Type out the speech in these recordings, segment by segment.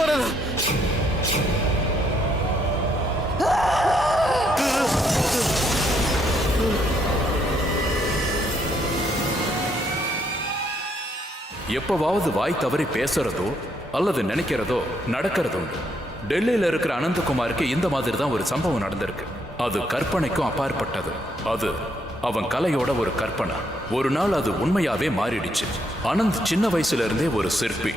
வரல. எப்பவாவது வாய் தவறி பேசுறதோ அல்லது நினைக்கிறதோ நடக்கிறதோ உண்டு. டெல்லியில இருக்கிற அனந்தகுமாருக்கு இந்த மாதிரி தான் ஒரு சம்பவம் நடந்திருக்கு. அது கற்பனைக்கும் அப்பாற்பட்டது. அது அவன் கலையோட ஒரு கற்பனை. ஒரு நாள் அது உண்மையாவே மாறிடுச்சு. அனந்த் சின்ன வயசுல இருந்தே ஒரு சிற்பி.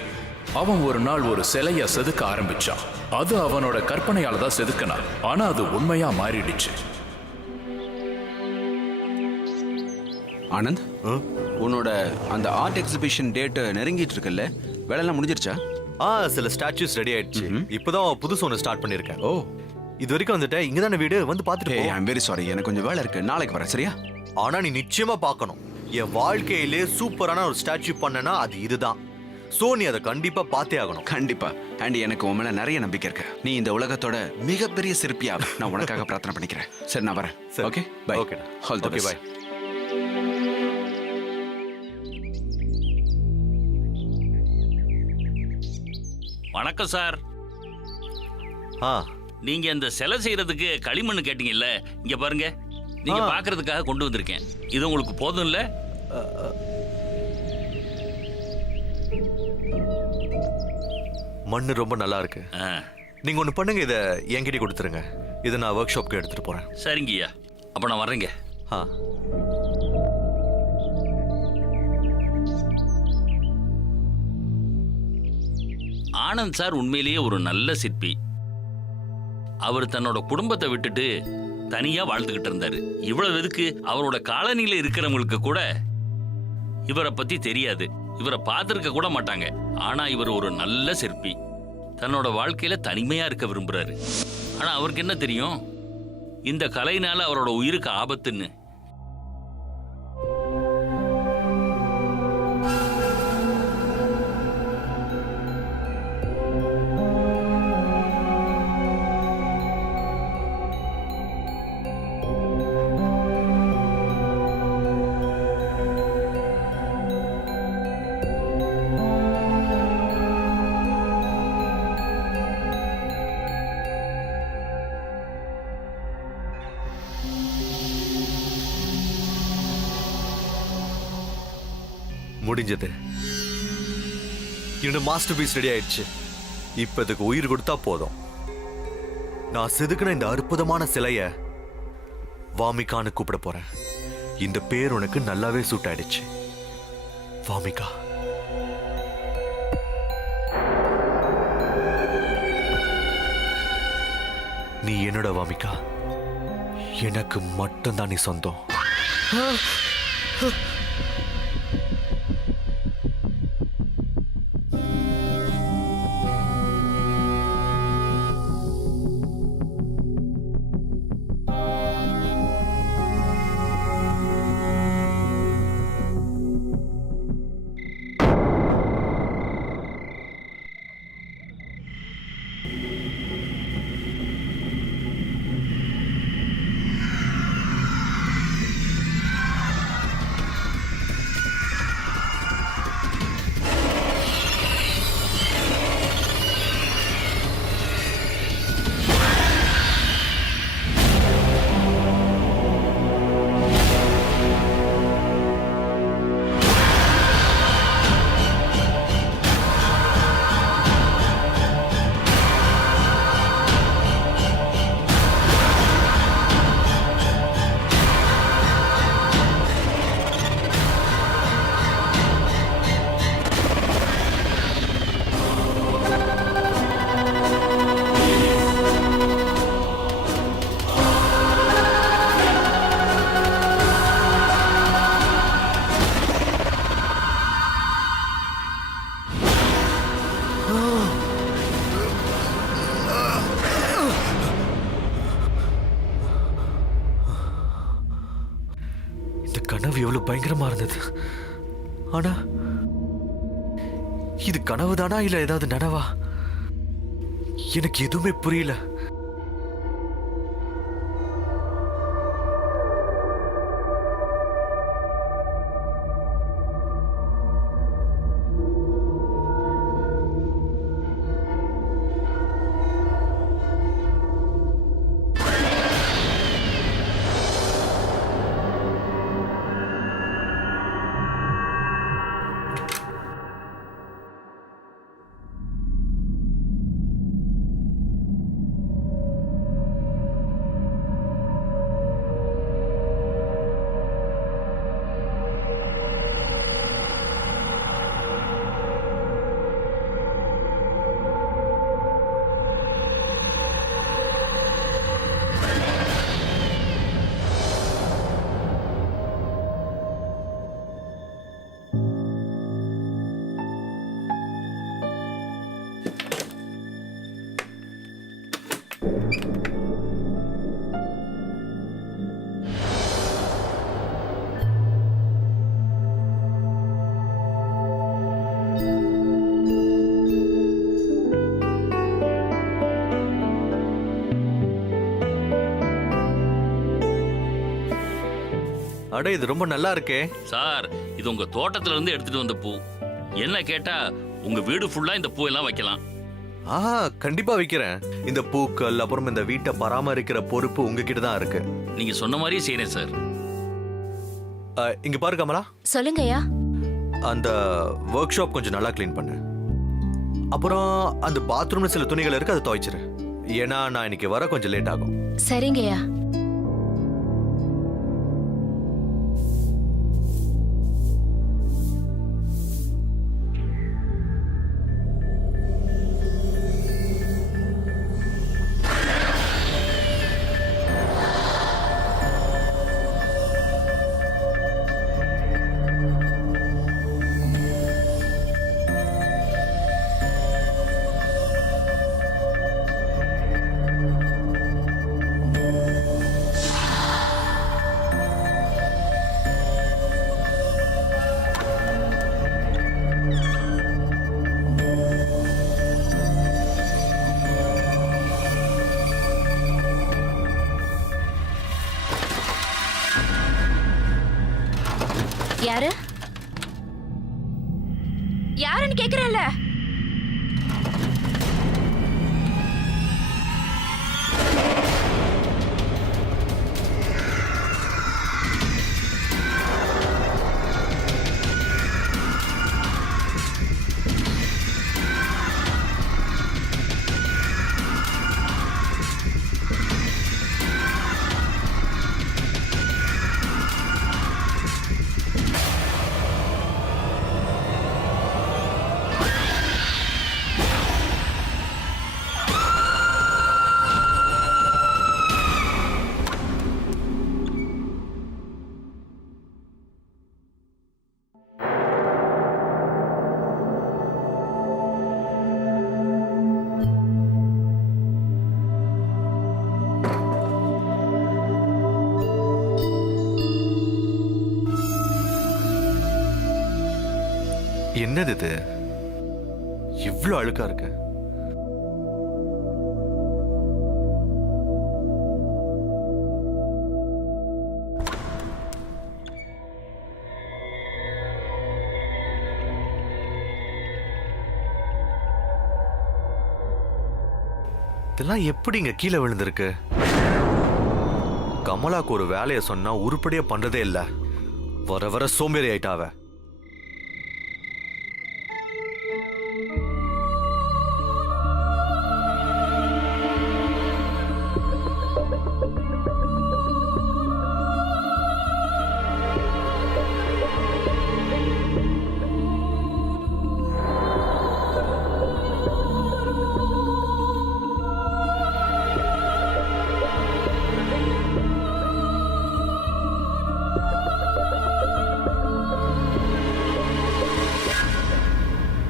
அவன் ஒரு நாள் ஒரு சிலைய செதுக்க ஆரம்பிச்சான். அது அவனோட கற்பனையால தான் செதுக்கினான். ஆனா அது உண்மையா மாறிடுச்சு. ஆனந்த், உன்னோட அந்த ஆர்ட் எக்ஸிபிஷன் டேட் நெருங்கிட்டு இருக்குல்ல, வேலையெல்லாம் முடிஞ்சிருச்சா? சில ஸ்டாச்சுஸ் ரெடி ஆயிடுச்சு. இப்பதான் புதுசு ஒன்று ஸ்டார்ட் பண்ணிருக்கேன். ஓ, இது வரைக்கும் வந்துட்டேன். இங்க தானே வீடு, வந்து பாத்துட்டு போ. ஐம் வெரி சாரி, எனக்கு கொஞ்சம் வேலை இருக்கு. நாளைக்கு வரேன், சரியா? ஆனா நீ நிச்சயமா பார்க்கணும். என் வாழ்க்கையிலே சூப்பரான ஒரு ஸ்டாச்சு பண்ணனா அது இதுதான். சோ நீ அதை கண்டிப்பா பார்த்தே ஆகணும். கண்டிப்பா. அண்ட் எனக்கு உன் மேல நிறைய நம்பிக்கை இருக்கு. நீ இந்த உலகத்தோட மிகப்பெரிய சிற்பியா நான் உனக்காக பிரார்த்தனை பண்ணிக்கிறேன். சரி, நான் வரேன். Okay, bye. Okay, all the okay, best. Bye. வணக்கம் சார். நீங்க இந்த சிலை செய்யறதுக்கு களிமண் கேட்டீங்கல்ல, இங்க பாருங்க. நீங்க பாக்குறதுக்காக கொண்டு வந்திருக்கேன். இது உங்களுக்கு போதும் இல்ல? மண்ணு ரொம்ப நல்லா இருக்கு. நீங்க ஒண்ணு பண்ணுங்க, இத என்கிட்ட கொடுத்துருங்க. இதை நான் ஒர்க் ஷாப்க்கு எடுத்துட்டு போறேன். சரிங்கய்யா, அப்ப நான் வர்றேங்க. ஆனந்த் சார் உண்மையிலேயே ஒரு நல்ல சிற்பி. அவர் தன்னோட குடும்பத்தை விட்டுட்டு தனியா வாழ்ந்துகிட்டு இருந்தாரு. இவ்வளவு எதுக்கு, அவரோட காலனியில இருக்கிறவங்களுக்கு கூட இவரை பத்தி தெரியாது. இவரை பார்த்திருக்க கூட மாட்டாங்க. ஆனா இவர் ஒரு நல்ல சிற்பி. தன்னோட வாழ்க்கையில தனிமையா இருக்க விரும்புறாரு. ஆனா அவருக்கு என்ன தெரியும், இந்த கலையினால அவரோட உயிருக்கு ஆபத்துன்னு. முடிஞ்சது. என்னோட மாஸ்டர் பீஸ் ரெடி ஆயிடுச்சு. இப்ப இதுக்கு உயிர் கொடுத்தா போதும். நான் செதுக்கின இந்த அற்புதமான சிலைய வாமிகான்னு கூப்பிட போறேன். இந்த பேர் உனக்கு நல்லாவே சூட் ஆயிடுச்சு, வாமிகா. நீ என்னோட வாமிகா. எனக்கு மட்டும்தான் நீ சொந்தம். கனவு எவ்வளவு பயங்கரமா இருந்தது. ஆனா இது கனவுதானா இல்ல ஏதாவது நனவா? எனக்கு எதுவுமே புரியல. அட இது ரொம்ப நல்லா இருக்கே. சார் இது உங்க தோட்டத்துல இருந்து எடுத்துட்டு வந்த பூ. என்ன கேட்டா உங்க வீடு ஃபுல்லா இந்த பூ எல்லாம் வைக்கலாம். கண்டிப்பா வைக்கிறேன். இந்த பூக்கள் அப்புறம் இந்த வீட்டை பராமரிக்கிற பொறுப்பு உங்ககிட்ட தான் இருக்கு. நீங்க சொன்ன மாதிரியே செய்யறேன் சார். இங்க பாரு கமலா, சொல்லுங்கய்யா. அந்த ஒர்க் ஷாப் கொஞ்சம் நல்லா க்ளீன் பண்ணு. அப்புறம் அந்த பாத்ரூம்ல சில துணிகள் இருக்கு, அதை துவைச்சிரு. ஏன்னா நான் இன்னைக்கு வர கொஞ்சம் லேட் ஆகும். சரிங்கய்யா. யாரு யாருன்னு கேக்குறேன்ல. என்னது இது, இவ்ளோ அழுக்கா இருக்கு? இதெல்லாம் எப்படிங்க கீழே விழுந்திருக்கு? கமலாக்கு ஒரு வேலையை சொன்னா உருப்படியா பண்றதே இல்ல. வர வர சோம்பேறி ஆயிட்டாவ.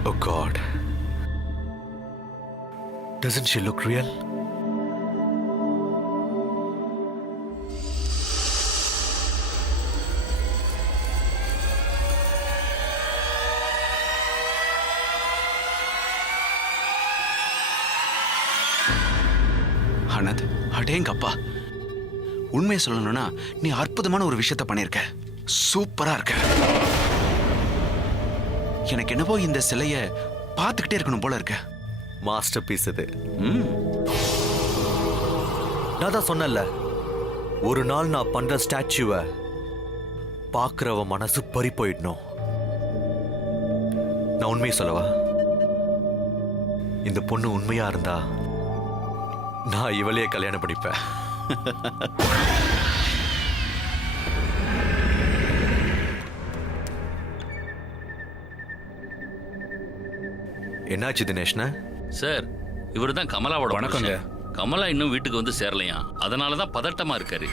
Oh God. Doesn't she look real? Anand, அடேங்கப்பா, உண்மையை சொல்லணும்னா நீ அற்புதமான ஒரு விஷயத்த பண்ணிருக்க. சூப்பரா இருக்க. எனக்கு என்னவோ இந்த சிலைய பார்த்துக்கிட்டே இருக்கணும் போல இருக்க. மாஸ்டர் பீஸ் இது. நான் தான் சொன்னேன்ல, ஒரு நாள் நான் பண்ற ஸ்டாச்சுவை பார்க்கிறவ மனசு பறி போயிடணும். நான் உண்மையை சொல்லவா? இந்த பொண்ணு உண்மையா இருந்தா நான் இவளையே கல்யாணம் பண்ணிப்பேன். என்னாச்சு தினேஷ்னா? சார் இவர் தான் கமலாவோட வணக்கங்க. புருஷன். கமலா இன்னும் வீட்டுக்கு வந்து சேரலையா, அதனால தான் பதட்டமா இருக்காரு.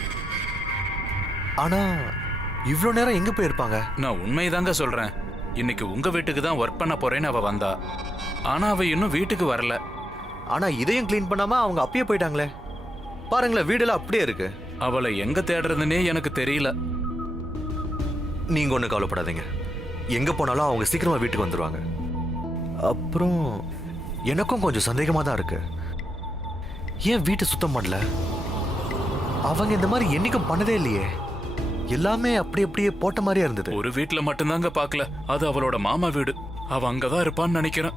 ஆனா இவ்ளோ நேரம் எங்க போயிருப்பாங்க? நான் உண்மைதாங்க சொல்றேன். இன்னைக்கு உங்க வீட்டுக்கு தான் ஒர்க் பண்ண போறேன்னு அவ வந்தா. ஆனா அவ இன்னும் வீட்டுக்கு வரல. ஆனா இதையும் க்ளீன் பண்ணாம அவங்க அப்பயே போயிட்டாங்களே. பாருங்களேன், வீடெல்லாம் அப்படியே இருக்கு. அவளை எங்க தேடுறதுன்னே எனக்கு தெரியல. நீங்க ஒண்ணு கவலைப்படாதீங்க. எங்க போனாலும் அவங்க சீக்கிரமா வீட்டுக்கு வந்துருவாங்க. அப்புறம் எனக்கும் கொஞ்சம் சந்தேகமா தான் இருக்கு. ஏன் வீட்டை சுத்தம் பண்ணல? அவங்க இந்த மாதிரி என்னைக்கும் பண்ணதே இல்லையே. எல்லாமே அப்படி அப்படியே போட்ட மாதிரியா இருந்தது. ஒரு வீட்டுல மட்டும்தாங்க பார்க்கல, அது அவளோட மாமா வீடு. அவ அங்கதான் இருப்பான்னு நினைக்கிறேன்.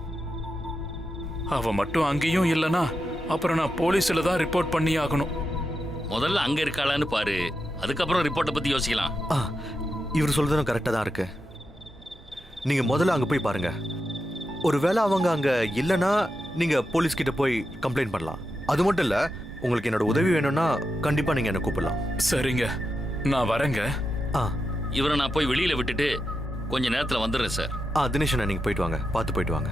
அவ மட்டும் அங்கேயும் இல்லனா அப்புறம் நான் போலீஸ்ல தான் ரிப்போர்ட் பண்ணி ஆகணும். முதல்ல அங்க இருக்காளான்னு பாரு, அதுக்கப்புறம் ரிப்போர்ட்டை பத்தி யோசிக்கலாம். இவர் சொல்றதும் கரெக்டா தான் இருக்கு. நீங்க முதல்ல அங்க போய் பாருங்க. ஒருவேளை அவங்க அங்க இல்லனா நீங்க போலீஸ் கிட்ட போய் கம்ப்ளைண்ட் பண்ணலாம். அது மட்டும் இல்ல, உங்களுக்கு என்னோட உதவி வேணும்னா கண்டிப்பா நீங்க என்ன கூப்பிடலாம். சரிங்க, நான் வரேங்க. இவரை நான் போய் வெளியில விட்டுட்டு கொஞ்ச நேரத்துல வந்துடுறேன் சார். தினேஷ் நீங்க போயிட்டு வாங்க, பார்த்து போயிட்டு வாங்க.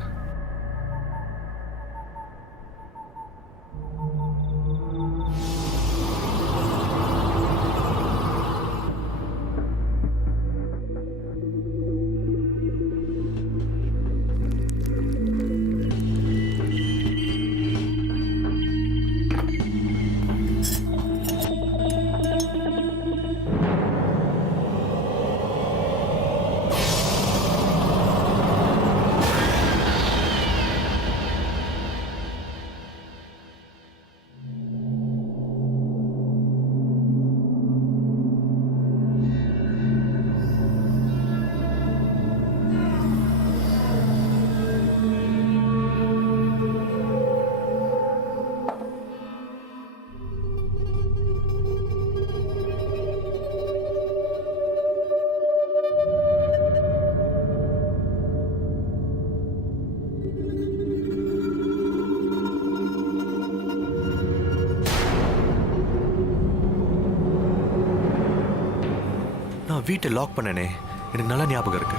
நான் வீட்டை லாக் பண்ணனே, எனக்கு நல்லா ஞாபகம் இருக்கு.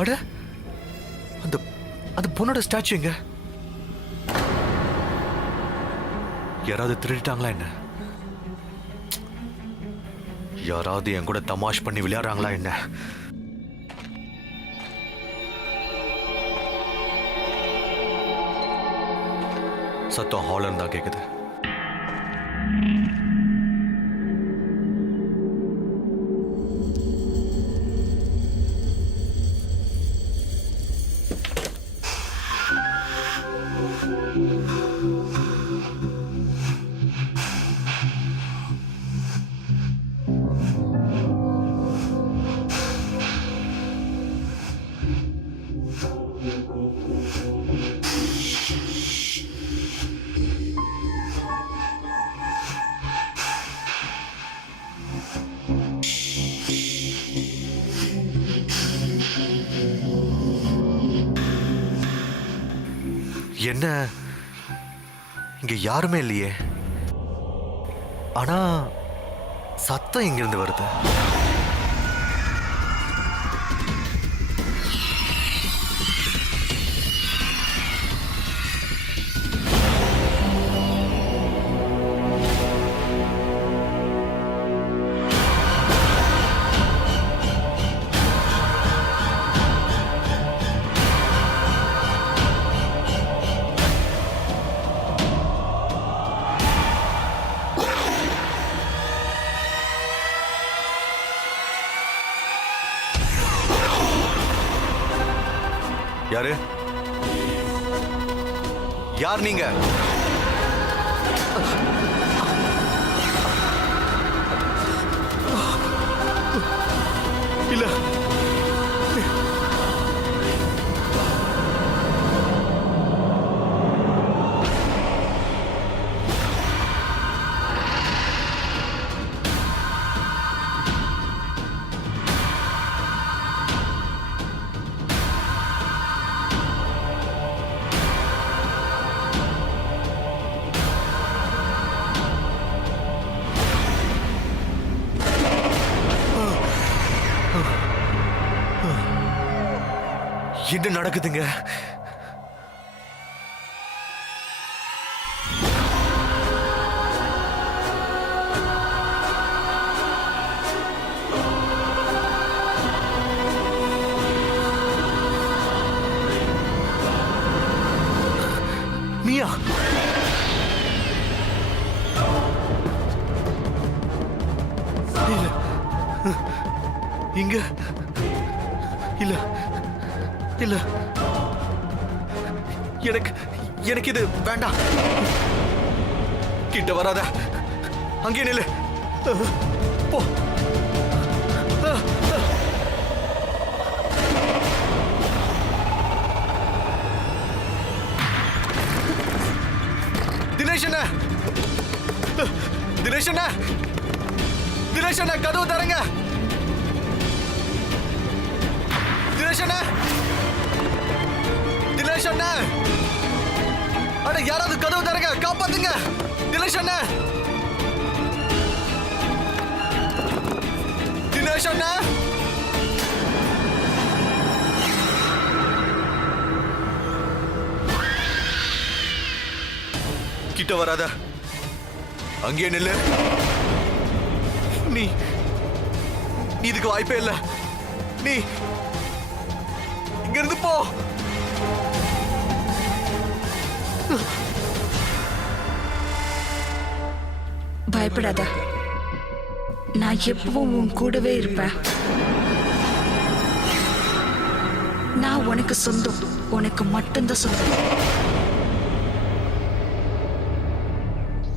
அட, அந்த அந்த பொண்ணோட ஸ்டாச்சு எங்க? யாராவது திருடிட்டாங்களா என்ன? யாராவது என் கூட தமாஷ் பண்ணி விளையாடுறாங்களா என்ன? சத்தம் ஹாலன் தான் கேக்குது. என்ன, இங்க யாருமே இல்லையே. ஆனா சத்தம் எங்கிருந்து வருது? யாரு? யார் நீங்க? இல்ல, என்ன நடக்குதுங்க? நீயா? இல்ல, இங்க இல்ல இல்ல, எனக்கு எனக்கு இது வேண்டாம். கிட்ட வராத, அங்கே நில்லு. போ. தினேஷ் அண்ணா, தினேஷ் அண்ணா, தினேஷ் அண்ணா, கதவு தரங்க. தினேஷ் அண்ணா, தினேஷ் அண்ணா, அட யாராவது கதவு தரங்க, காப்பாத்துங்க. தினேஷ் அண்ணா, தினேஷ் அண்ணா. கிட்ட வராத, அங்கே நில்லு. நீ இதுக்கு வாய்ப்பே இல்ல. நீ இங்க இருந்து போ. பயப்படாத, நான் எப்பவும் உன் கூடவே இருப்பேன். நான் உனக்கு சொந்தம், உனக்கு மட்டும்தான் சொந்தம்.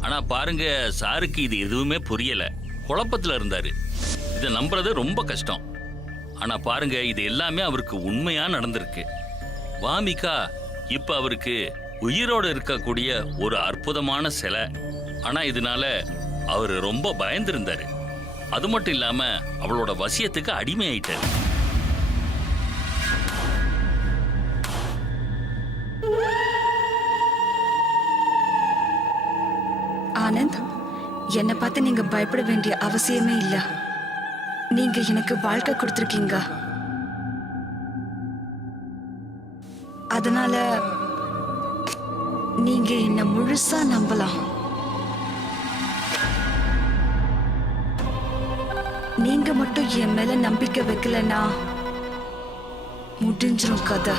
ஆனா பாருங்க, சாருக்கு இது எதுவுமே புரியல, குழப்பத்துல இருந்தாரு. இதை நம்புறது ரொம்ப கஷ்டம். ஆனா பாருங்க, இது எல்லாமே அவருக்கு உண்மையா நடந்திருக்கு. வாமிகா இப்ப அவருக்கு உயிரோடு இருக்கக்கூடிய ஒரு அற்புதமான சிலை. ஆனா இதனால அவர் ரொம்ப பயந்திருந்தாரு. அது மட்டும் இல்லாம அவளோட வசியத்துக்கு அடிமையாயிட்டாரு. ஆனந்த், என்னை பார்த்து நீங்க பயப்பட வேண்டிய அவசியமே இல்ல. நீங்க எனக்கு வாழ்க்கை கொடுத்துருக்கீங்க. அதனால நீங்க என்ன முழுசா நம்பலாம். நீங்க மட்டும் என் மேல நம்பிக்கை வைக்கலன்னா முடிஞ்சிரும் கதை.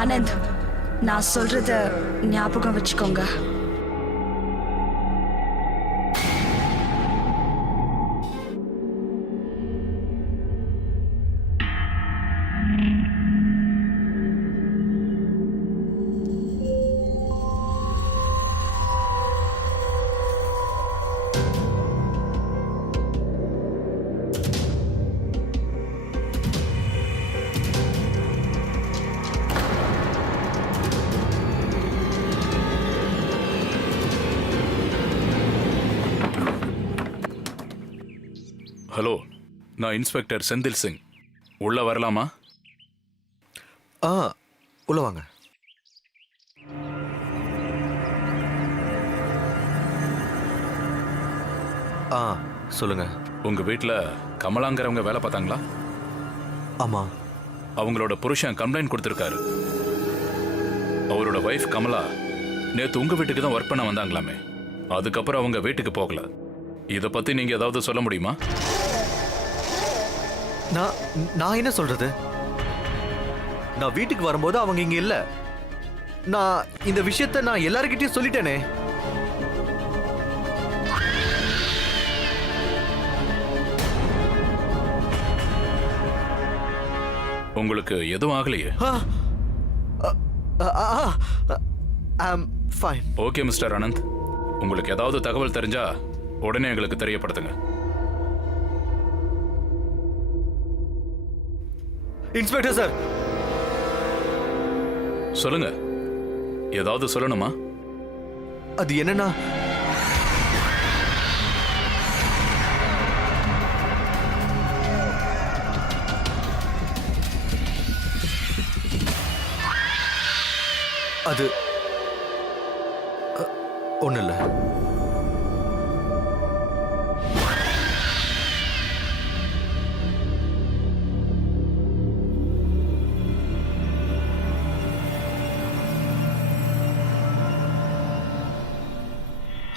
ஆனந்த், நான் சொல்றத ஞாபகம் வச்சுக்கோங்க. ஹலோ, நான் இன்ஸ்பெக்டர் செந்தில் சிங். உள்ள வரலாமா? உள்ள வாங்க. சொல்லுங்க. உங்க வீட்டில் கமலாங்கிறவங்க வேலை பார்த்தாங்களா? ஆமா. அவங்களோட புருஷன் கம்ப்ளைண்ட் கொடுத்துருக்காரு. அவரோட வைஃப் கமலா நேற்று உங்க வீட்டுக்கு தான் ஒர்க் பண்ண வந்தாங்களாமே. அதுக்கப்புறம் அவங்க வீட்டுக்கு போகல. இதை பத்தி நீங்க ஏதாவது சொல்ல முடியுமா? நான் என்ன சொல்றது? நான் வீட்டுக்கு வரும்போது அவங்க இங்க இல்ல. நான் இந்த விஷயத்தை நான் எல்லார்கிட்டயும் சொல்லிட்டேனே. உங்களுக்கு எதுவும் ஆகலையே? ஃபைன். ஓகே மிஸ்டர் அனந்த், உங்களுக்கு ஏதாவது தகவல் தெரிஞ்சா உடனே எங்களுக்கு தெரியப்படுத்துங்க. Inspector sir. சொல்லுங்க, ஏதாவது சொல்லணுமா? அது என்னன்னா, அது ஒண்ணு இல்ல.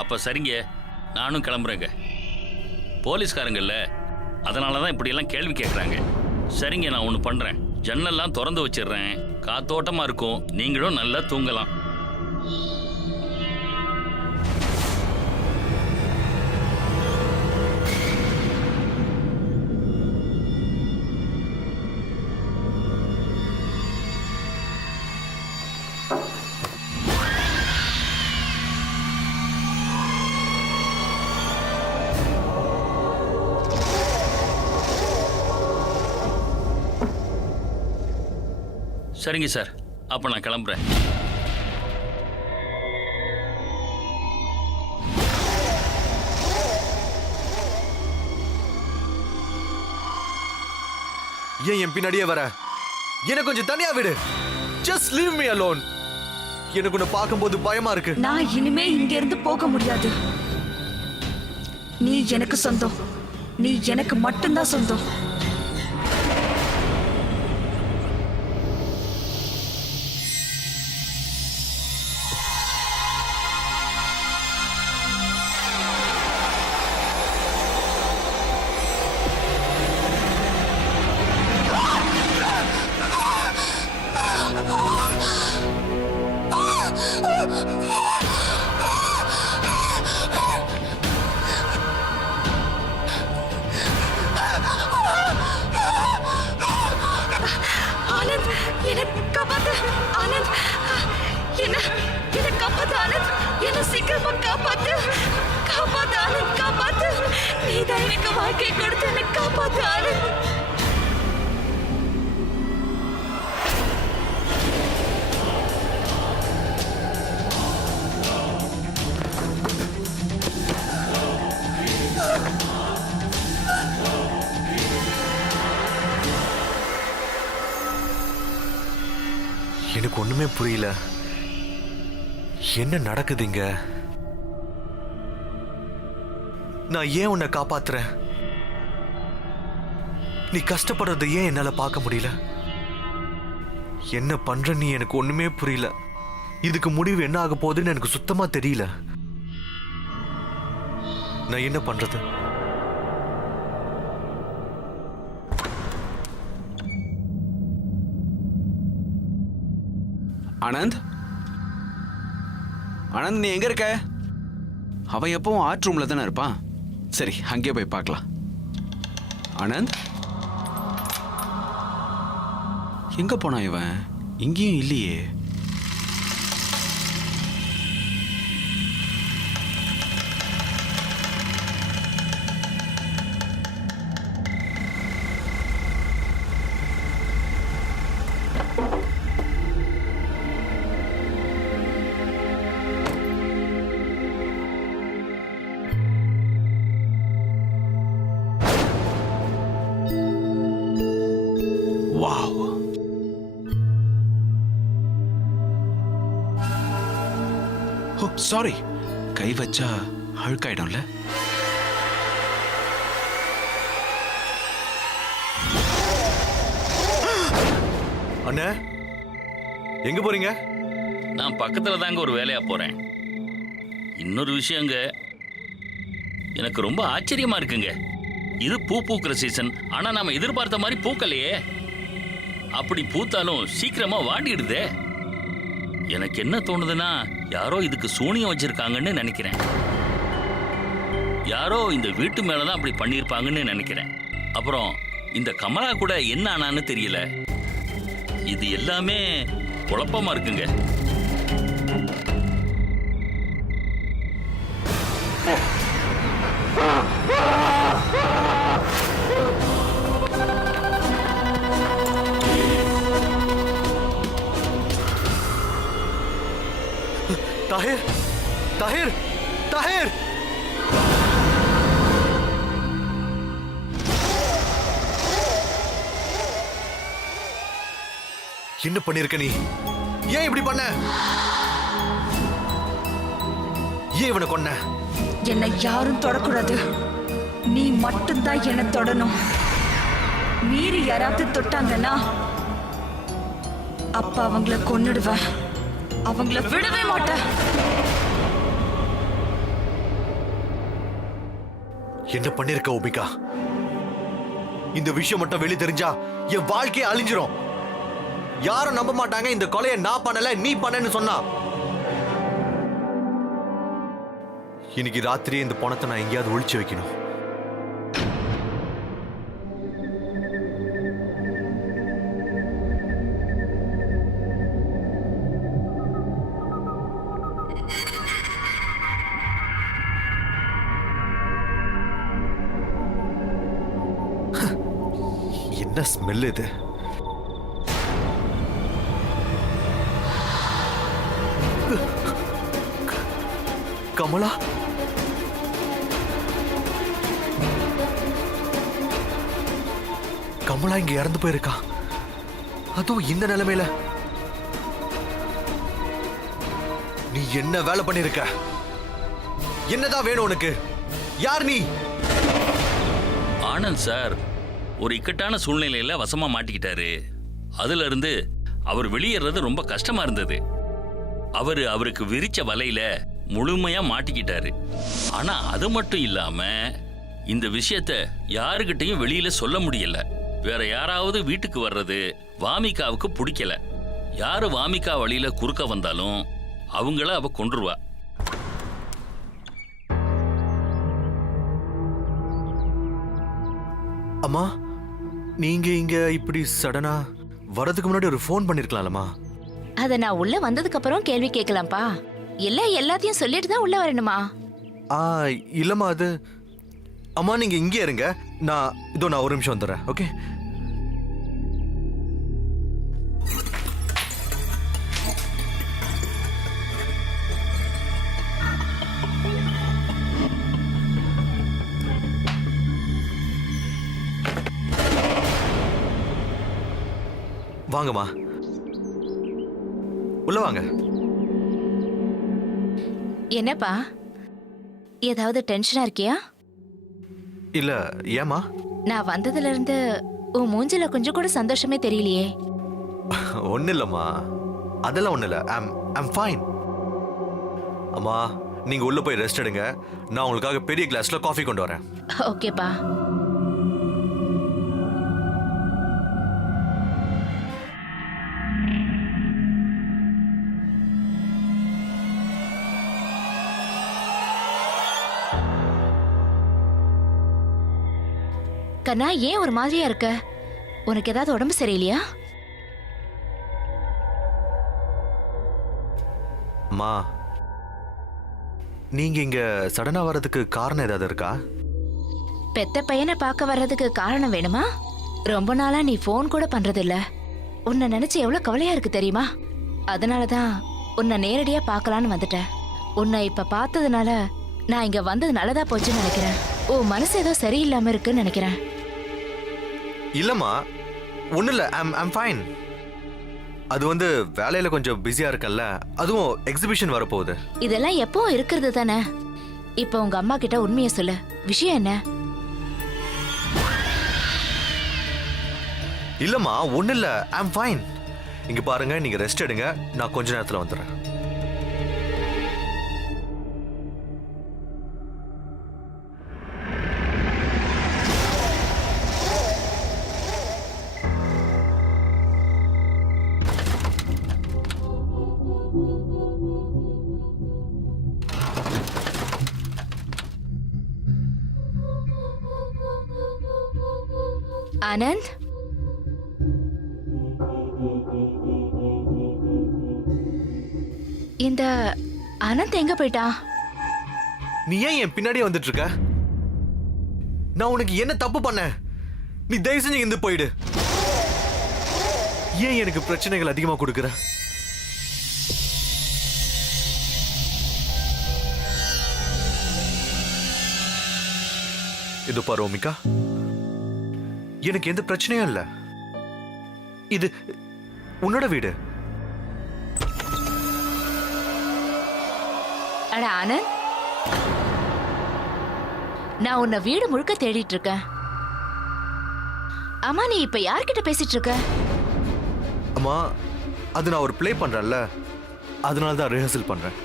அப்ப சரிங்க, நானும் கிளம்புறேங்க. போலீஸ்காரங்கல்ல, அதனால தான் இப்படியெல்லாம் கேள்வி கேட்குறாங்க. சரிங்க, நான் ஒன்று பண்ணுறேன். ஜன்னல்லாம் திறந்து வச்சிடுறேன், காத்தோட்டமா இருக்கும், நீங்களும் நல்லா தூங்கலாம். சரிங்க சார், அப்ப நான் கிளம்புறேன். ஏன் என் பின்னாடியே வர? எனக்கு கொஞ்சம் தனியா விடு. Just leave me alone. எனக்கு உன்னை பார்க்கும்போது பயமா இருக்கு. நான் இனிமே இங்க இருந்து போக முடியாது. நீ எனக்கு சொந்தம். நீ எனக்கு மட்டும்தான் சொந்தம். ஆனந்த், என்னை காப்பாத்து. ஆனந்த், என்னை காப்பாத்து. ஆனந்த், என்னை சீக்கிரமா காப்பாத்து. காப்பாத்து ஆனந்த், காப்பாத்து. நீதான் எனக்கு வாழ்க்கை கொடுத்து என்னை காப்பாத்து ஆனந்த். எனக்கு ஒண்ணுமே புரியல. என்ன நடக்குதுங்க? நான் ஏன் உன்னை காப்பாத்துறேன்? நீ கஷ்டப்படுறத ஏன் என்னால பார்க்க முடியல? என்ன பண்ற நீ? எனக்கு ஒண்ணுமே புரியல. இதுக்கு முடிவு என்ன ஆக போகுதுன்னு எனக்கு சுத்தமா தெரியல. நான் என்ன பண்றது? ஆனந்த், ஆனந்த், நீ எங்க இருக்க? அவன் எப்பவும் ஆர்ட் ரூம்ல தானே இருப்பான். சரி, அங்கே போய் பார்க்கலாம். ஆனந்த், எங்க போனா இவன்? இங்கேயும் இல்லையே. சாரி, கை வச்சா அழுக்காயிடும்ல. அண்ணே, எங்க போறீங்க? நான் பக்கத்துல தாங்க ஒரு வேலையா போறேன். இன்னொரு விஷயங்க, எனக்கு ரொம்ப ஆச்சரியமா இருக்குங்க. இது பூ பூக்கிற சீசன், ஆனா நாம எதிர்பார்த்த மாதிரி பூக்கலையே. அப்படி பூத்தாலும் சீக்கிரமா வாடிடுதே. எனக்கு என்ன தோணுதுன்னா, யாரோ இதுக்கு சூனியம் வச்சிருக்காங்கன்னு நினைக்கிறேன். யாரோ இந்த வீட்டு மேலதான் அப்படி பண்ணியிருப்பாங்கன்னு நினைக்கிறேன். அப்புறம் இந்த கமலா கூட என்ன ஆனான்னு தெரியல. இது எல்லாமே குழப்பமா இருக்குங்க. தாஹிர், தாஹிர், தாஹிர்! என்ன பண்ணிருக்க நீ? ஏன் இப்படி பண்ண? ஏன் இவனை கொன்ன? என்னை யாரும் தொடக்கூடாது. நீ மட்டும்தான் என்னை தொடணும். மீறி யாராவது தொட்டாங்கன்னா அப்ப அவங்கள கொன்னுடுவேன். அவங்கள விடவே மாட்டேன். என்ன பண்ணிருக்க ஓபிகா? இந்த விஷயம் மட்டும் வெளிய தெரிஞ்சா என் வாழ்க்கையே அழிஞ்சிரும். யாரும் நம்ப மாட்டாங்க. இந்த கொலையை நான் பண்ணல, நீ பண்ணன்னு சொன்னா. இன்னைக்கு ராத்திரியே இந்த பணத்தை நான் எங்கேயாவது ஒளிச்சு வைக்கணும். என்ன ஸ்மெல் இது? கமலா, கமலா இங்க இறந்து போயிருக்கா, அதுவும் இந்த நிலைமையில. நீ என்ன வேலை பண்ணிருக்க? என்னதான் வேணும் உனக்கு? யார் நீ? ஆனந்த் சார் ஒரு இக்கட்டான சூழ்நிலையில வசமா மாட்டிக்கிட்டாரு. அதுல இருந்து அவர் வெளியேறது ரொம்ப கஷ்டமா இருந்தது. அவருக்கு விரிச்ச வலையில முழுமையா மாட்டிக்கிட்டாரு. ஆனா அது மட்டும் இல்லாம இந்த விஷயத்த யாருகிட்டையும் வெளியில சொல்ல முடியல. வேற யாராவது வீட்டுக்கு வர்றது வாமிகாவுக்கு பிடிக்கல. யாரு வாமிகா வழியில குறுக்க வந்தாலும் அவங்கள அவ கொன்றுவா. அம்மா, நீங்க இங்க இப்படி சடனா வரதுக்கு முன்னாடி ஒரு ஃபோன் பண்ணிருக்கலாம்லம்மா. அத நான் உள்ள வந்ததுக்கு அப்புறம் கேள்வி கேட்கலாம்ப்பா. எல்லாத்தையும் சொல்லிட்டு தான் உள்ள வரணுமா? ஆ, இல்லம்மா, அது அம்மா நீங்க இங்கே இருங்க, நான் ஒரு நிமிஷம் வந்துடுறேன். ஓகே? வாங்கம்மா, உள்ள வாங்க. என்னப்பா, ஏதாவது டென்ஷனா இருக்கியா? இல்ல, ஏமா? நான் வந்ததுல இருந்து உன் மூஞ்சில கொஞ்சம் கூட சந்தோஷமே தெரியலையே. ஒன்னும் இல்லம்மா, அதெல்லாம் ஒன்றும் இல்லை. I'm fine. அம்மா, நீங்க உள்ள போய் ரெஸ்ட் எடுங்க. நான் உங்களுக்காக பெரிய கிளாஸ்ல காஃபி கொண்டு வரேன். ஓகேப்பா. கண்ணா, ஏன் ஒரு மாதிரியா இருக்க? உனக்கு ஏதாவது உடம்பு சரியில்லையா? அம்மா, நீங்க இங்க சடனா வர்றதுக்கு காரணம் ஏதாவது இருக்கா? பெத்த பையனை பார்க்க வர்றதுக்கு காரணம் வேணுமா? ரொம்ப நாளா நீ ஃபோன் கூட பண்றது இல்ல. உன்னை நினைச்சு எவ்வளவு கவலையா இருக்கு தெரியுமா? அதனாலதான் உன்னை நேரடியா பார்க்கலான்னு வந்துட்டேன். உன்னை இப்ப பார்த்ததுனால நான் இங்க வந்தது நல்லதா போச்சுன்னு நினைக்கிறேன். உன் மனசு ஏதோ சரியில்லாம இருக்குன்னு நினைக்கிறேன். இல்லம்மா, ஒன்றும் இல்லை. I'm fine. அது வேலையில கொஞ்சம் பிஸியா இருக்கல்ல, அதுவும் எக்ஸிபிஷன் வரப்போகுது. இதெல்லாம் எப்பவும் இருக்கிறது தானே. இப்ப உங்க அம்மா கிட்ட உண்மையை சொல்லு. விஷயம் என்ன? இல்லம்மா, ஒன்றும் இல்லை. I'm fine. இங்க பாருங்க, நீங்க ரெஸ்ட் எடுங்க, நான் கொஞ்ச நேரத்தில் வந்துடுறேன். ஆனந்த், இந்த அனந்த் எங்க போயிட்டான்? நீ ஏன் என் பின்னாடியே வந்துட்டு இருக்க? நான் உனக்கு என்ன தப்பு பண்ணேன்? நீ தயவு செஞ்சு இருந்து போயிடு. ஏன் எனக்கு பிரச்சனைகள் அதிகமா கொடுக்குற? இது பாரு ஓமிகா, எனக்கு எந்த பிரச்சனையும் இல்ல. இது உன்னோட வீடு. அட ஆனந்த், நான் உன்னை வீடு முழுக்க தேடிட்டு இருக்கேன். அம்மா, நீ இப்ப யார்கிட்ட பேசிட்டு இருக்க? அம்மா, அது நான் ஒரு ப்ளே பண்றேன்ல, அதனால தான் ரிஹர்சல் பண்றேன்.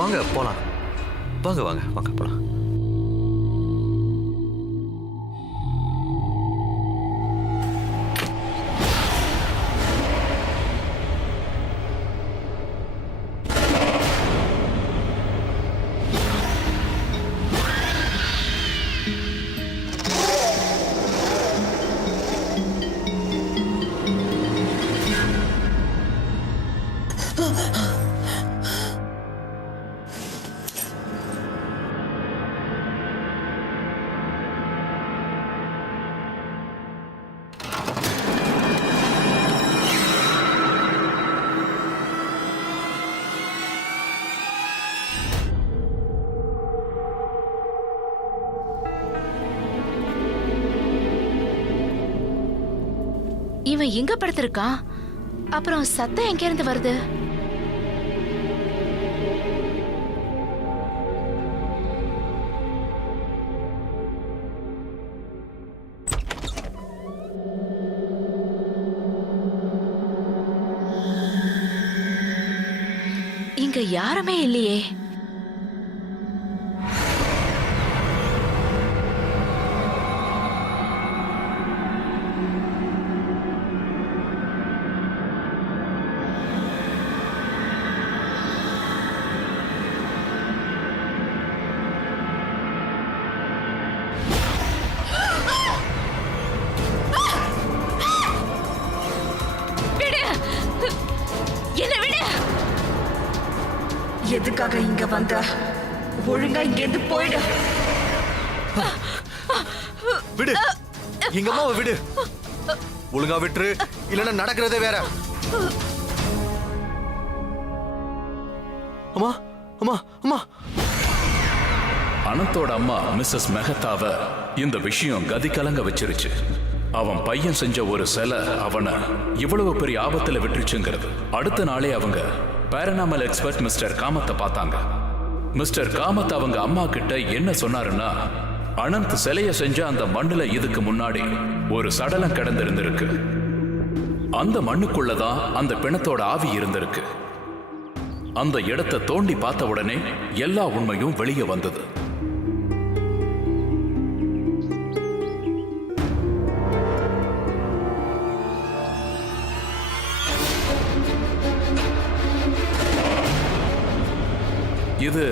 வாங்க போலாம். வாங்க வாங்க வாங்க போலாம். இவன் எங்க படுத்திருக்கான்? அப்புறம் சத்தம் எங்க இருந்து வருது? இங்க யாருமே இல்லையே. எதுக்காக இங்க வந்த? ஒழுங்கா இங்க இருந்து போயிடு. விடு, எங்க அம்மாவை விடு. ஒழுங்கா விட்டுரு, இல்லைன்னா நடக்கிறதே வேற. அம்மா அம்மா அம்மா. அனந்தோட அம்மா மிஸ்ஸஸ் மெஹத்தாவை இந்த விஷயம் கதி கலங்க வச்சிருச்சு. அவன் பையன் செஞ்ச ஒரு சிலை அவனை இவ்வளவு பெரிய ஆபத்துல விட்டுருச்சுங்கிறது. அடுத்த நாளே அவங்க பேரனாமல் எக்ஸ்பர்ட் மிஸ்டர் காமத்தை பார்த்தாங்க. மிஸ்டர் காமத் அவங்க அம்மா கிட்ட என்ன சொன்னாருன்னா, அனந்த் சிலைய செஞ்ச அந்த மண்ணுல இதுக்கு முன்னாடி ஒரு சடலம் கிடந்திருந்திருக்கு. அந்த மண்ணுக்குள்ளதான் அந்த பிணத்தோட ஆவி இருந்திருக்கு. அந்த இடத்தை தோண்டி பார்த்த உடனே எல்லா உண்மையும் வெளியே வந்தது. இது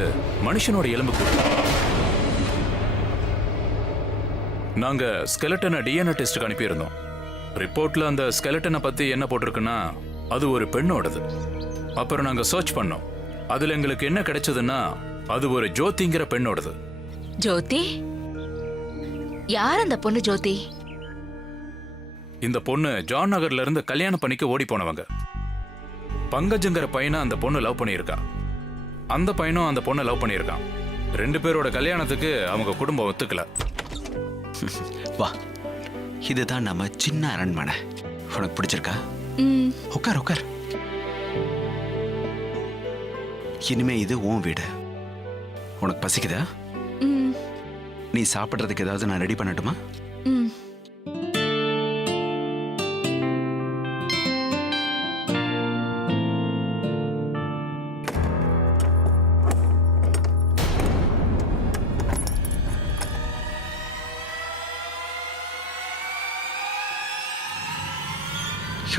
மனுஷனோட எலும்பு கூடு. நாங்க ஸ்கெலட்டனை டிஎன்ஏ டெஸ்ட்டுக்கு அனுப்பியிருந்தோம். ரிப்போர்ட்ல அந்த ஸ்கெலட்டனை பத்தி என்ன போட்டிருக்குன்னா, அது ஒரு பெண்ணோடது. அப்புறம் நாங்க சர்ச் பண்ணோம். அதுல எங்களுக்கு என்ன கிடைச்சதுன்னா, அது ஒரு ஜோதிங்கிற பெண்ணோடது. ஜோதி? யார் அந்த பொண்ணு ஜோதி? இந்த பொண்ணு ஜான் நகர்ல இருந்து கல்யாணம் பண்ணிக்க ஓடி போனவங்க. பங்கஜங்கிற பையனை அந்த பொண்ணு லவ் பண்ணியிருக்கா. அந்த பையனும் அந்த பொண்ணை லவ் பண்ணியிருக்கான். 2 பேரோட கல்யாணத்துக்கு அவங்க குடும்பம் ஒத்துக்கல. வா, இதுதான் நம்ம சின்ன அரண்மனை. உனக்கு பிடிச்சிருக்கா? உட்கார் உட்கார். இனிமே இது உன் வீடு. உனக்கு பசிக்குதா? நீ சாப்பிட்றதுக்கு ஏதாவது நான் ரெடி பண்ணட்டுமா?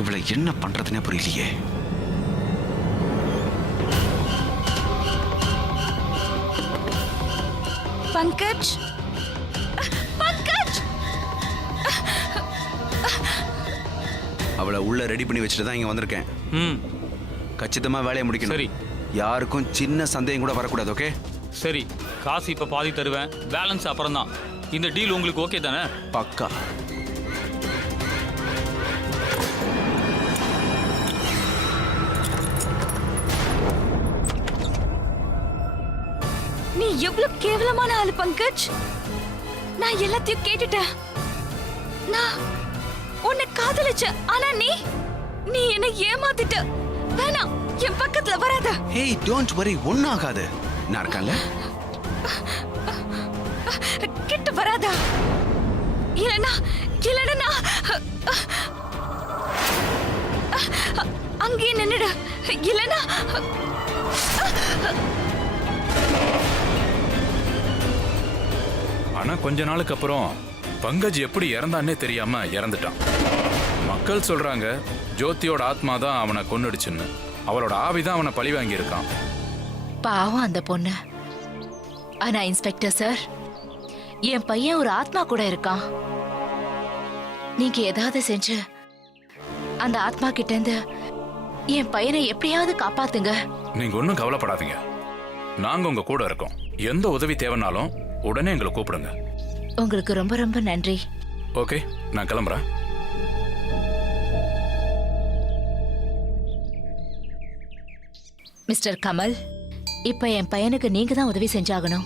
இவளை என்ன பண்றதுன்னே புரியலையே. பங்கஜ், பங்கஜ். அவளை உள்ள ரெடி பண்ணி வச்சுட்டு தான் இங்க வந்திருக்கேன். கச்சிதமா வேலையை முடிக்கணும். சரி. யாருக்கும் சின்ன சந்தேகம் கூட வரக்கூடாது. ஓகே? சரி, காசு இப்ப பாதி தருவேன், பேலன்ஸ் அப்புறம் தான். இந்த டீல் உங்களுக்கு ஓகே தானே? பக்கா. நீ எவ்வளவு கேவலமான ஆளு பங்கஜ். நான் எல்லாத்தையும் கேட்டுட்டேன். நான் உன்னை காதலிச்ச. ஆனா நீ என்னை ஏமாத்திட்ட. வேணாம், என் பக்கத்துல வராத. ஹேய், டோன்ட் வரி, ஒன்னும் ஆகாது. நான் இருக்கேன்ல. கிட்ட வராத. இல்லனா அங்கே நின்னுடு. இல்லனா ஆனா கொஞ்ச நாளுக்கு அப்புறம் பங்கஜ் எப்படி இறந்தான்னே தெரியாம இறந்துட்டான். மக்கள் சொல்றாங்க ஜோதியோட ஆத்மா தான் அவனை கொன்னுடுச்சுன்னு. அவளோட ஆவிதான் அவனை பழி வாங்கி இருக்கான். பாவம் அந்த பொண்ணு. ஆனா இன்ஸ்பெக்டர் சார், என் பையன் ஒரு ஆத்மா கூட இருக்கான். நீங்க ஏதாவது செஞ்சு அந்த ஆத்மா கிட்ட இருந்து என் பையனை எப்படியாவது காப்பாத்துங்க. நீங்க ஒன்றும் கவலைப்படாதீங்க. நாங்க உங்க கூட இருக்கோம். எந்த உதவி தேவைனாலும் உடனே எங்களை கூப்பிடுங்க. உங்களுக்கு ரொம்ப ரொம்ப நன்றி. ஓகே, நான் கிளம்புறேன். மிஸ்டர் கமல், இப்ப என் பையனுக்கு நீங்க தான் உதவி செஞ்சாகணும்.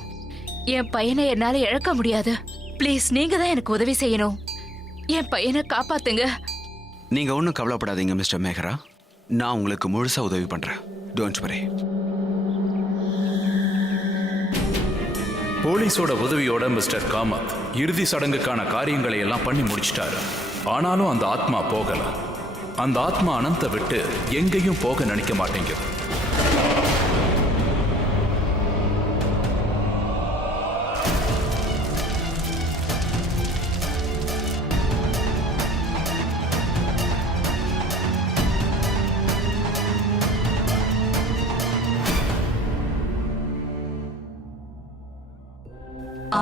என் பையனை என்னால இழக்க முடியாது. ப்ளீஸ், நீங்க தான் எனக்கு உதவி செய்யணும். என் பையனை காப்பாத்துங்க. நீங்க ஒன்றும் கவலைப்படாதீங்க மிஸ்டர் மேகரா. நான் உங்களுக்கு முழுசா உதவி பண்றேன். Don't worry. போலீஸோட உதவியோட மிஸ்டர் காமத் இறுதி சடங்குக்கான காரியங்களை எல்லாம் பண்ணி முடிச்சிட்டாரு. ஆனாலும் அந்த ஆத்மா போகல. அந்த ஆத்மா அனந்த விட்டு எங்கேயும் போக நினைக்க மாட்டேங்குது.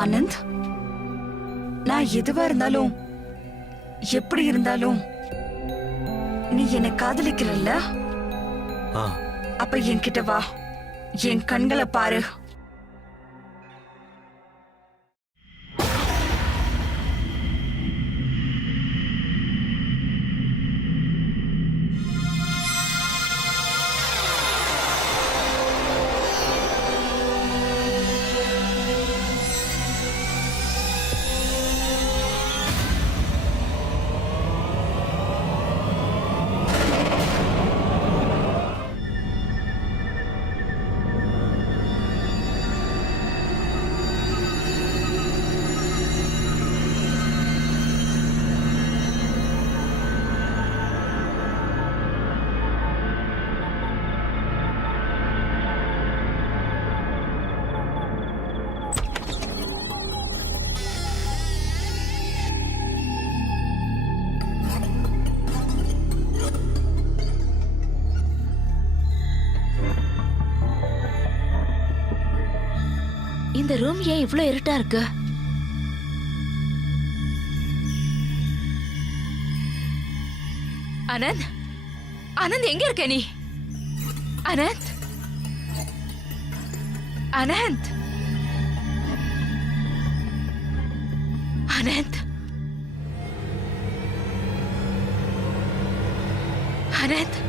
ஆனந்த், நான் எதுவா இருந்தாலும் எப்படி இருந்தாலும் நீ என்னை காதலிக்கிறல்ல? ஆ, அப்ப என்கிட்ட வா, என் கண்களை பாரு. இந்த ரூம் ஏன் இவ்ளோ இருட்டா இருக்கு? ஆனந்த், ஆனந்த் எங்க இருக்க நீ? ஆனந்த், ஆனந்த், ஆனந்த், ஆனந்த்,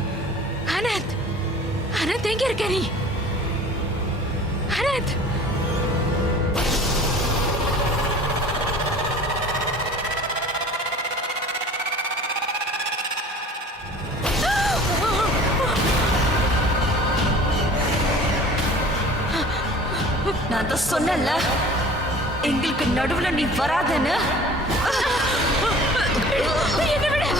ஆனந்த், ஆனந்த் எங்க இருக்க நீ? ஆனந்த், நான் தான் சொன்னேன்ல, எங்களுக்கு நடுவுல நீ வராதன்னு. என்னை விடு.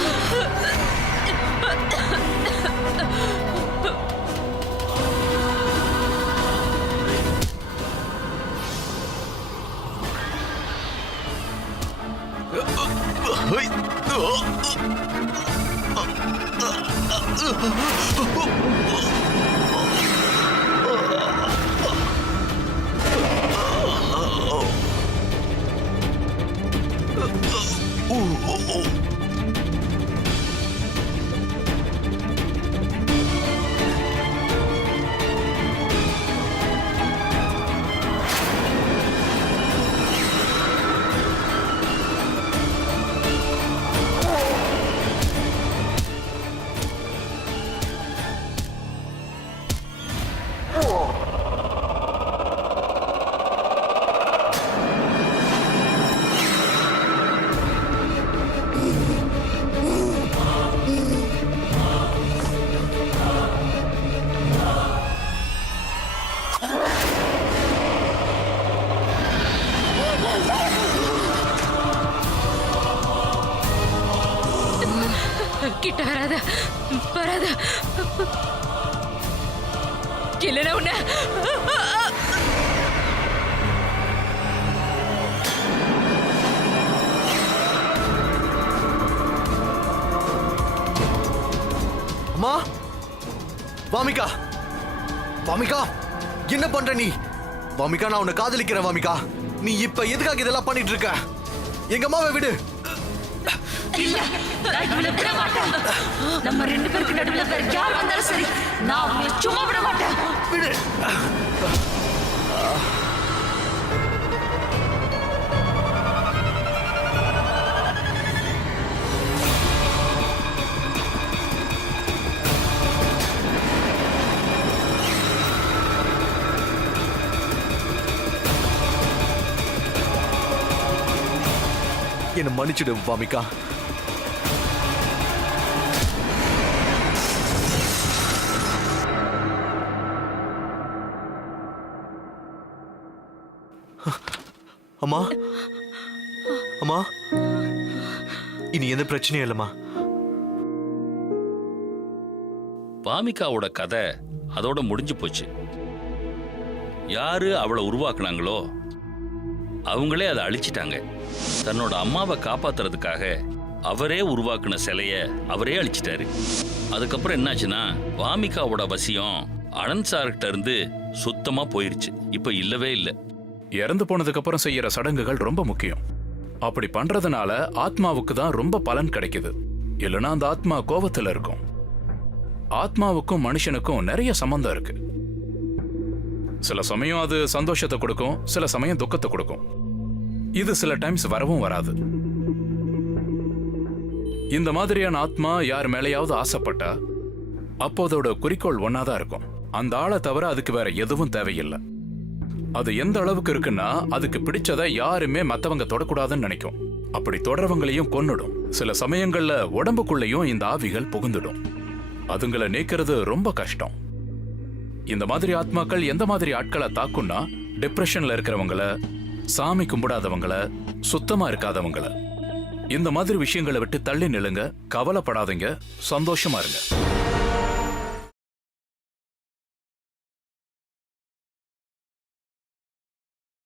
கிட்ட வராத, வராத. இல்லைன்னா உன்ன அம்மா, வாமிகா, வாமிகா, என்ன பண்ற நீ? வாமிகா, நான் உன்னை காதலிக்கிறேன் வாமிகா. நீ இப்ப எதுக்காக இதெல்லாம் பண்ணிட்டு இருக்க? எங்க அம்மாவை விடு. இல்ல, நான் இவளை விட மாட்டேன். நம்ம ரெண்டு பேருக்கு நடுவுல வேற யார் வந்தாலும் சரி, நான் அவங்களை சும்மா விட மாட்டேன். விடு. என்னை மன்னிச்சிடு வாமிகா. அம்மா அம்மா இனி எந்த பிரச்சனையும் இல்லைம்மா. பாமிகாவோட கதை அதோட முடிஞ்சு போச்சு. யாரு அவளை உருவாக்குனாங்களோ அவங்களே அதை அழிச்சிட்டாங்க. தன்னோட அம்மாவை காப்பாத்துறதுக்காக அவரே உருவாக்குன சிலைய அவரே அழிச்சிட்டாரு. அதுக்கப்புறம் என்னாச்சுன்னா பாமிகாவோட வசியம் அனந்த் சார்கிட்ட இருந்து சுத்தமா போயிருச்சு. இப்ப இல்லவே இல்லை. இறந்து போனதுக்கு அப்புறம் செய்யற சடங்குகள் ரொம்ப முக்கியம். அப்படி பண்றதுனால ஆத்மாவுக்கு தான் ரொம்ப பலன் கிடைக்குது. இல்லைன்னா அந்த ஆத்மா கோபத்துல இருக்கும். ஆத்மாவுக்கும் மனுஷனுக்கும் நிறைய சம்பந்தம் இருக்கு. சில சமயம் அது சந்தோஷத்தை கொடுக்கும், சில சமயம் துக்கத்தை கொடுக்கும். இது சில டைம்ஸ் வரவும் வராது. இந்த மாதிரியான ஆத்மா யார் மேலேயாவது ஆசைப்பட்டா அப்போ அதோட குறிக்கோள் ஒன்னாதான் இருக்கும். அந்த ஆளை தவிர அதுக்கு வேற எதுவும் தேவையில்லை. அது எந்த அளவுக்கு இருக்குன்னா அதுக்கு பிடிச்சதை யாருமே மத்தவங்க தொடக்கூடாதுன்னு நினைக்கும். அப்படி தொடர்றவங்களையும் கொன்னுடும். சில சமயங்கள்ல உடம்புக்குள்ளேயும் இந்த ஆவிகள் புகுந்துடும். அதுங்களை நீக்கிறது ரொம்ப கஷ்டம். இந்த மாதிரி ஆத்மாக்கள் எந்த மாதிரி ஆட்களை தாக்கும்னா டிப்ரெஷன்ல இருக்கிறவங்கள, சாமி கும்பிடாதவங்கள, சுத்தமா இருக்காதவங்கள. இந்த மாதிரி விஷயங்களை விட்டு தள்ளி நில்லுங்க. கவலைப்படாதீங்க, சந்தோஷமா இருங்க.